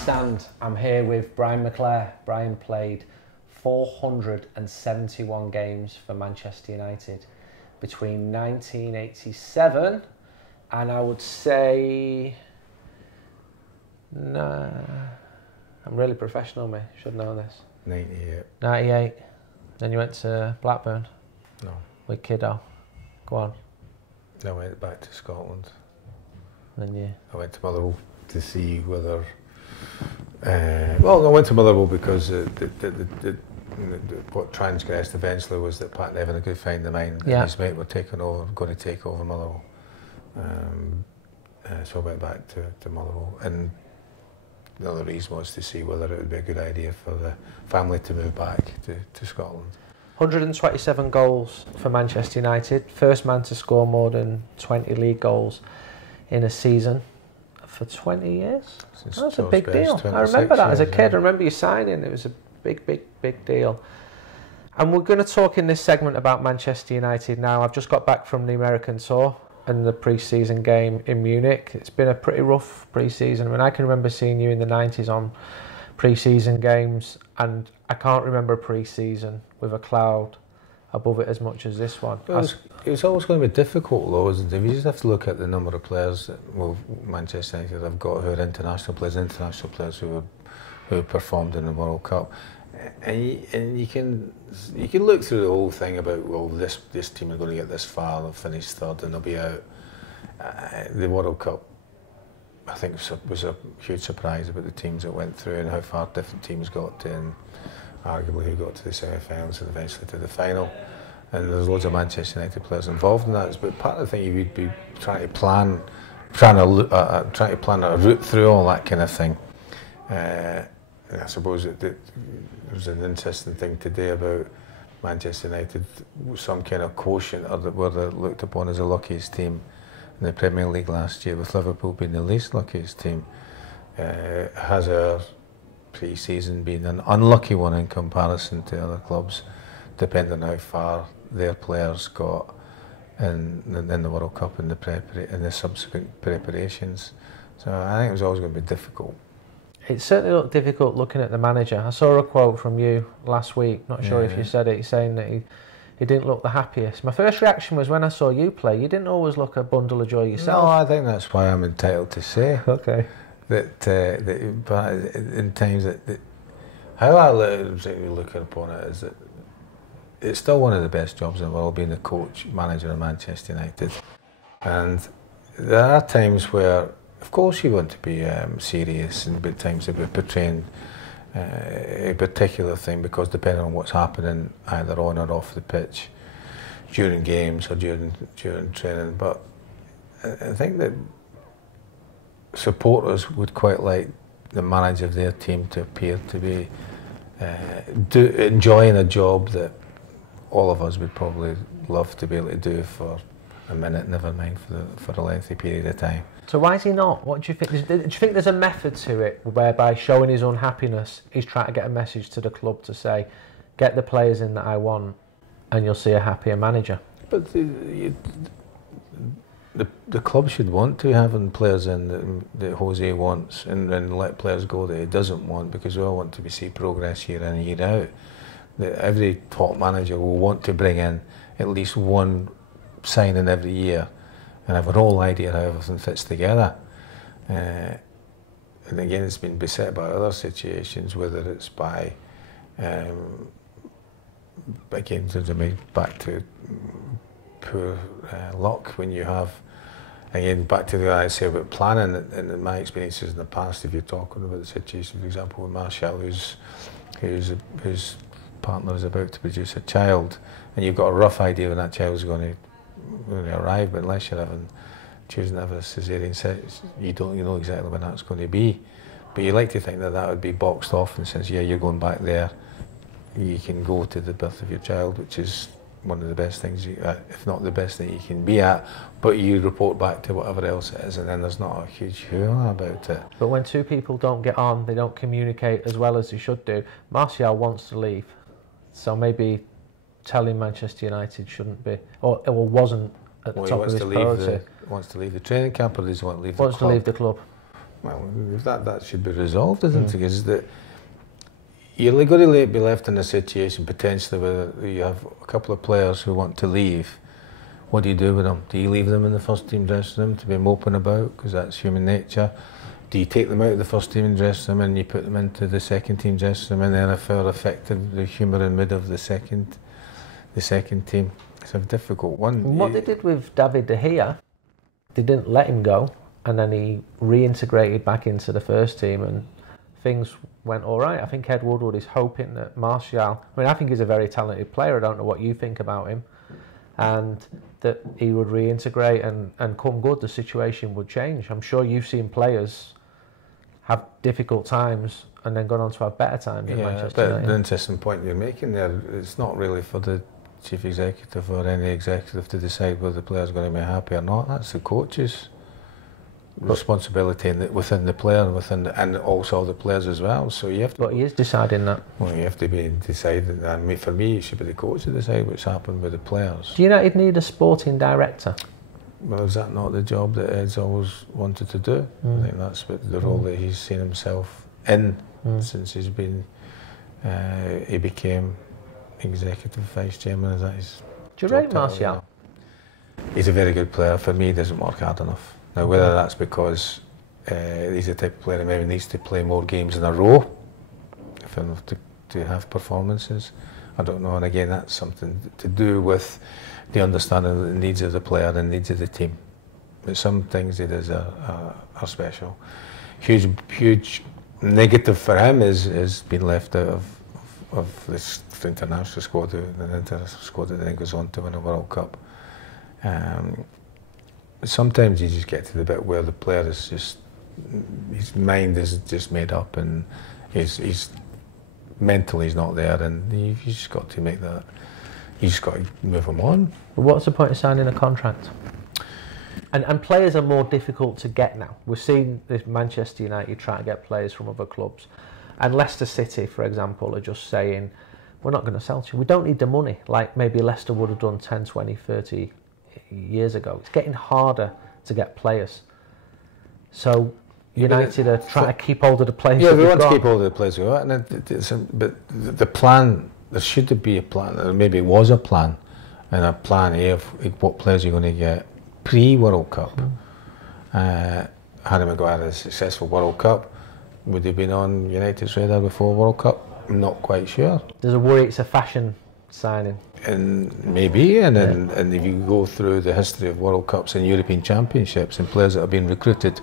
stand. I'm here with Brian McClair. Brian played 471 games for Manchester United between 1987 and I would say... Nah, I'm really professional, mate. Should know this. 98. 98. Then you went to Blackburn? No. With Kiddo. Go on. I went back to Scotland. Then you... I went to Motherwell to see whether... well, I went to Motherwell because what transgressed eventually was that Pat Nevin could find the mind and his mate were going to take over Motherwell. So I went back to Motherwell, and the other reason was to see whether it would be a good idea for the family to move back to Scotland. 127 goals for Manchester United, first man to score more than 20 league goals in a season for 20 years. That's a big deal. I remember that as a kid. I remember you signing. It was a big deal. And we're going to talk in this segment about Manchester United now. I've just got back from the American tour and the pre-season game in Munich. It's been a pretty rough pre-season. I mean, I can remember seeing you in the 90s on pre-season games, and I can't remember a pre-season with a cloud above it as much as this one. It was always going to be difficult though, isn't it? You just have to look at the number of players that Manchester United have got who are international players who performed in the World Cup. And you can look through the whole thing about, well, this team is going to get this far, they'll finish third and they'll be out. The World Cup, I think, was a huge surprise about the teams that went through and how far different teams got to, and arguably who got to the semi-finals and eventually to the final. And there's loads of Manchester United players involved in that. But part of the thing you would be trying to plan a route through all that kind of thing. And I suppose there was an interesting thing today about Manchester United, some kind of quotient, or were they looked upon as the luckiest team in the Premier League last year, with Liverpool being the least luckiest team. Has our pre-season been an unlucky one in comparison to other clubs, depending on how far their players got in the World Cup and the subsequent preparations? So I think it was always going to be difficult. It certainly looked difficult looking at the manager. I saw a quote from you last week, not sure if you said it, saying that he didn't look the happiest. My first reaction was when I saw you play, you didn't always look a bundle of joy yourself. No, I think that's why I'm entitled to say that but in times how I look upon it is that it's still one of the best jobs in the world, being the coach, manager of Manchester United. And there are times where, of course, you want to be serious, and at times to be portraying a particular thing, because depending on what's happening either on or off the pitch, during games or during training. But I think that supporters would quite like the manager of their team to appear to be enjoying a job that all of us would probably love to be able to do for a minute, never mind for a lengthy period of time. So why is he not? What do you think? Do you think there's a method to it whereby showing his unhappiness, he's trying to get a message to the club to say, get the players in that I want, and you'll see a happier manager? But the club should want to have players in that Jose wants, and let players go that he doesn't want, because we all want to see progress year in and year out. Every top manager will want to bring in at least one signing every year and have a whole idea how everything fits together. And again, it's been beset by other situations, whether it's by, again, back to poor luck when you have, again, back to the I say about planning, and in my experiences in the past, if you're talking about the situation, for example, with Martial, whose partner is about to produce a child, and you've got a rough idea when that child's going to arrive, but unless you're choosing to have a caesarean section, you know exactly when that's going to be. But you like to think that would be boxed off, and since you're going back there, you can go to the birth of your child, which is one of the best things, if not the best thing you can be at, but you report back to whatever else it is, and then there's not a huge hoo-ha about it. But when two people don't get on, they don't communicate as well as they should do. Martial wants to leave, so maybe telling Manchester United shouldn't be, or wasn't at the top of his priority. Wants to leave the training camp, or does he want to leave the club? Wants to leave the club. Well, that should be resolved, isn't it? Is that you're going to be left in a situation potentially where you have a couple of players who want to leave. What do you do with them? Do you leave them in the first team dressing room to be moping about, because that's human nature? Do you take them out of the first team dressing room and you put them into the second team dressing room, and then if they're affected the humour and mood of the second team? It's a difficult one. What they did with David De Gea, they didn't let him go, and then he reintegrated back into the first team, and things went all right. I think Ed Woodward is hoping that Martial, I think he's a very talented player, I don't know what you think about him, and that he would reintegrate and come good, the situation would change. I'm sure you've seen players have difficult times and then gone on to have better times at Manchester United. The interesting point you're making there, it's not really for the chief executive or any executive to decide whether the player's going to be happy or not. That's the coach's responsibility within the player, and also the players as well. So you have to. But he is deciding that. Well, you have to be deciding. I mean, for me, it should be the coach to decide what's happened with the players. Do United need a sporting director? Well, is that not the job that Ed's always wanted to do? I think that's what the role that he's seen himself in since he's been. He became executive vice chairman. Is that his? Do you rate Martial? He's a very good player. For me, he doesn't work hard enough. Now, whether that's because he's the type of player that maybe needs to play more games in a row to have performances, I don't know. And again, that's something to do with the understanding of the needs of the player and the needs of the team. But some things he does are special. Huge negative for him is being left out of this international squad, the international squad that then goes on to win a World Cup. Sometimes you just get to the bit where the player is just, his mind is just made up, and he's mentally he's not there, and you've just got to make that. You just got to move him on. But what's the point of signing a contract? And players are more difficult to get now. We've seen this Manchester United try to get players from other clubs, and Leicester City, for example, are just saying, we're not going to sell to you. We don't need the money, like maybe Leicester would have done 10, 20, 30 years ago. It's getting harder to get players. So United are trying to keep hold of the players. Yeah, we want to keep hold of the players. But the plan, there should be a plan. There maybe was a plan, and a plan A of what players you're going to get pre-World Cup. Harry Maguire had a successful World Cup. Would he have been on United's radar before World Cup? I'm not quite sure. There's a worry it's a fashion signing. And maybe, and if you go through the history of World Cups and European Championships and players that have been recruited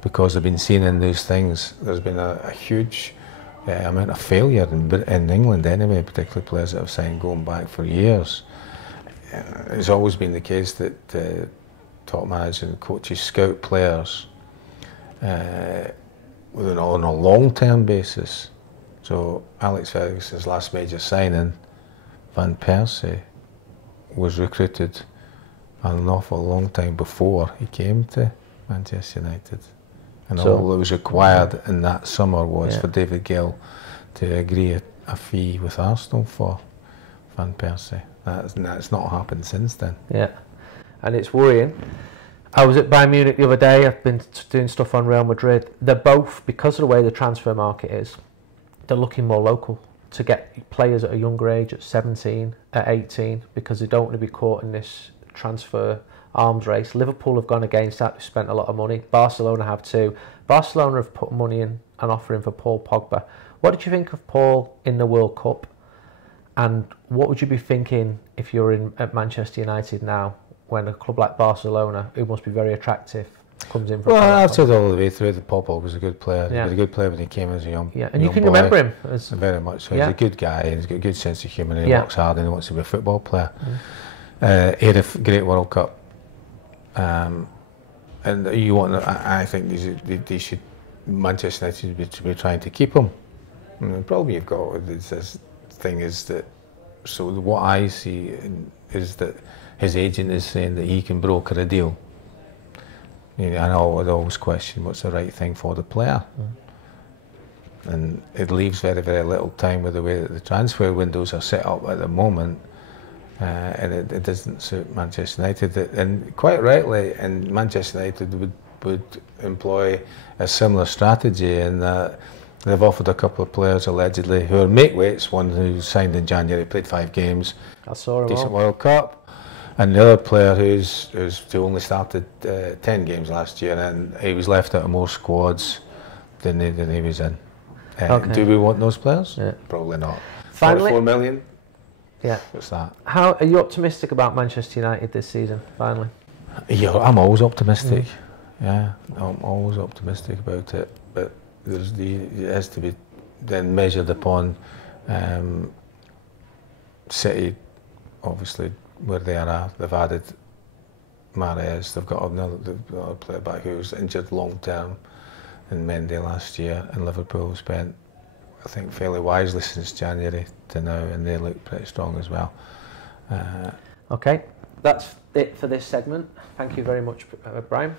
because they've been seen in those things, there's been a huge amount of failure in England anyway, particularly players that have signed going back for years. It's always been the case that top managers and coaches scout players on a long-term basis. So Alex Ferguson's last major signing, Van Persie, was recruited an awful long time before he came to Manchester United. And all that was required in that summer was for David Gill to agree a fee with Arsenal for Van Persie. That's not happened since then. Yeah, and it's worrying. I was at Bayern Munich the other day. I've been doing stuff on Real Madrid. They're both, because of the way the transfer market is, they're looking more local to get players at a younger age, at 17, at 18, because they don't want to be caught in this transfer arms race. Liverpool have gone against that. They've spent a lot of money. Barcelona have too. Barcelona have put money in and offering for Paul Pogba. What did you think of Paul in the World Cup? And what would you be thinking if you're at Manchester United now, when a club like Barcelona, who must be very attractive, comes in for I've said all the way through that Paul was a good player. He was a good player when he came as a young boy. And you can remember him as very much so. He's a good guy, and he's got a good sense of humour, and he works hard, and he wants to be a football player. He had a great World Cup, and you want. I think they should. Manchester United should be trying to keep him. And the problem you've got with this thing is that. So what I see is that his agent is saying that he can broker a deal. You know, and I would always question what's the right thing for the player. And it leaves very, very little time with the way that the transfer windows are set up at the moment. And it doesn't suit Manchester United. And quite rightly, and Manchester United would employ a similar strategy in that they've offered a couple of players allegedly who are make weights, one who signed in January, played 5 games, I saw him decent all. World Cup, and the other player who only started 10 games last year, and he was left out of more squads than he was in. Okay. Do we want those players? Yeah. Probably not. Finally, 4 million? Yeah. What's that? How are you optimistic about Manchester United this season, finally? Yeah, I'm always optimistic. Yeah, I'm always optimistic about it. But it has to be then measured upon City, obviously, where they are at. They've added Mahrez, they've got another player back who was injured long term in Mendy last year, and Liverpool have spent, I think, fairly wisely since January to now, and they look pretty strong as well. Okay, that's it for this segment. Thank you very much, Brian.